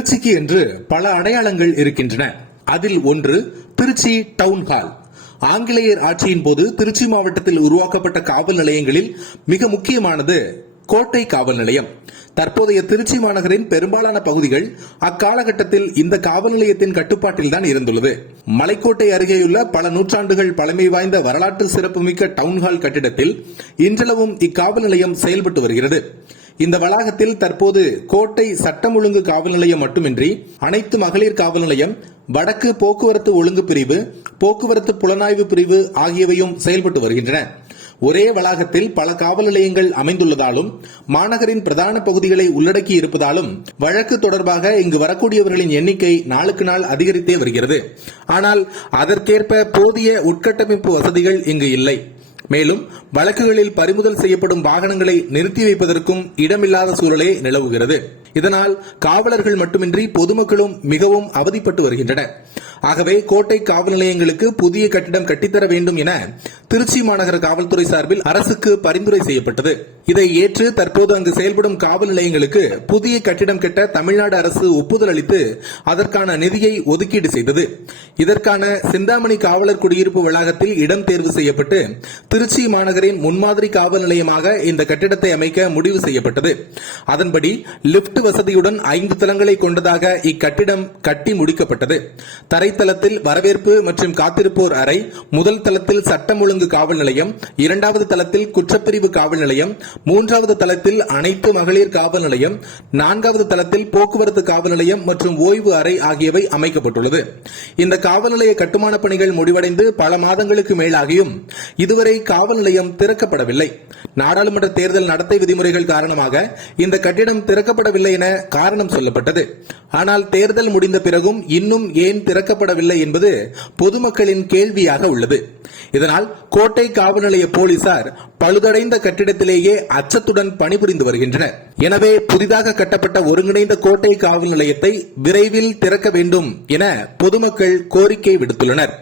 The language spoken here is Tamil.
திருச்சிக்கு என்று பல அடையாளங்கள் இருக்கின்றன. அதில் ஒன்று திருச்சி டவுன் ஹால். ஆங்கிலேயர் ஆட்சியின் போது திருச்சி மாவட்டத்தில் உருவாக்கப்பட்ட காவல் நிலையங்களில் மிக முக்கியமானது கோட்டை காவல் நிலையம். தற்போதைய திருச்சி மாநகரின் பெரும்பாலான பகுதிகள் அக்காலகட்டத்தில் இந்த காவல் நிலையத்தின் கட்டுப்பாட்டில் தான் இருந்துள்ளது. மலைக்கோட்டை அருகேயுள்ள பல நூற்றாண்டுகள் பழமை வாய்ந்த வரலாற்று சிறப்புமிக்க டவுன்ஹால் கட்டிடத்தில் இன்றளவும் இக்காவல் நிலையம் செயல்பட்டு வருகிறது. இந்த வளாகத்தில் தற்போது கோட்டை சட்டம் ஒழுங்கு காவல் நிலையம் மட்டுமின்றி அனைத்து மகளிர் காவல் நிலையம் வடக்கு போக்குவரத்து ஒழுங்கு பிரிவு போக்குவரத்து புலனாய்வு பிரிவு ஆகியவையும் செயல்பட்டு வருகின்றன. ஒரே வளாகத்தில் பல காவல் நிலையங்கள் அமைந்துள்ளதாலும் மாநகரின் பிரதான பகுதிகளை உள்ளடக்கி இருப்பதாலும் வழக்கு தொடர்பாக இங்கு வரக்கூடியவர்களின் எண்ணிக்கை நாளுக்கு நாள் அதிகரித்தே வருகிறது. ஆனால் அதற்கேற்ப போதிய உட்கட்டமைப்பு வசதிகள் இங்கு இல்லை. மேலும் வழக்குகளில் பறிமுதல் செய்யப்படும் வாகனங்களை நிறுத்தி வைப்பதற்கும் இடமில்லாத சூழலே நிலவுகிறது. இதனால் காவலர்கள் மட்டுமின்றி பொதுமக்களும் மிகவும் அவதிப்பட்டு வருகின்றனர். ஆகவே கோட்டை காவல் நிலையங்களுக்கு புதிய கட்டிடம் கட்டித்தர வேண்டும் என திருச்சி மாநகர காவல்துறை சார்பில் அரசுக்கு பரிந்துரை செய்யப்பட்டது. இதை ஏற்று தற்போது அங்கு செயல்படும் காவல் நிலையங்களுக்கு புதிய கட்டிடம் கட்ட தமிழ்நாடு அரசு ஒப்புதல் அளித்து அதற்கான நிதியை ஒதுக்கீடு செய்தது. இதற்கான சிந்தாமணி காவலர் குடியிருப்பு வளாகத்தில் இடம் தேர்வு செய்யப்பட்டு திருச்சி மாநகரின் முன்மாதிரி காவல் நிலையமாக இந்த கட்டிடத்தை அமைக்க முடிவு செய்யப்பட்டது. அதன்படி லிப்ட் வசதியுடன் ஐந்து தளங்களை கொண்டதாக இக்கட்டிடம் கட்டி முடிக்கப்பட்டது. தரைத்தளத்தில் வரவேற்பு மற்றும் காத்திருப்போர் அறை முதல் தளத்தில் சட்டம் ஒழுங்கு காவல் நிலையம் இரண்டாவது தளத்தில் குற்றப்பிரிவு காவல் நிலையம் மூன்றாவது தளத்தில் அனைத்து மகளிர் காவல் நிலையம் நான்காவது தளத்தில் போக்குவரத்து காவல் நிலையம் மற்றும் ஓய்வு அறை ஆகியவை அமைக்கப்பட்டுள்ளது. இந்த காவல் நிலைய கட்டுமான பணிகள் முடிவடைந்து பல மாதங்களுக்கு மேலாகியும் இதுவரை காவல் நிலையம் திறக்கப்படவில்லை. நாடாளுமன்ற தேர்தல் நடத்தை விதிமுறைகள் காரணமாக இந்த கட்டிடம் திறக்கப்படவில்லை என காரணம் சொல்லப்பட்டது. ஆனால் தேர்தல் முடிந்த பிறகும் இன்னும் ஏன் திறக்கப்படவில்லை என்பது பொதுமக்களின் கேள்வியாக உள்ளது. இதனால் கோட்டை காவல் நிலைய போலீசார் பழுதடைந்த கட்டிடத்திலேயே அச்சத்துடன் பணிபுரிந்து வருகின்றனர். எனவே புதிதாக கட்டப்பட்ட ஒருங்கிணைந்த கோட்டை காவல் நிலையத்தை விரைவில் திறக்க வேண்டும் என பொதுமக்கள் கோரிக்கை விடுத்துள்ளனர்.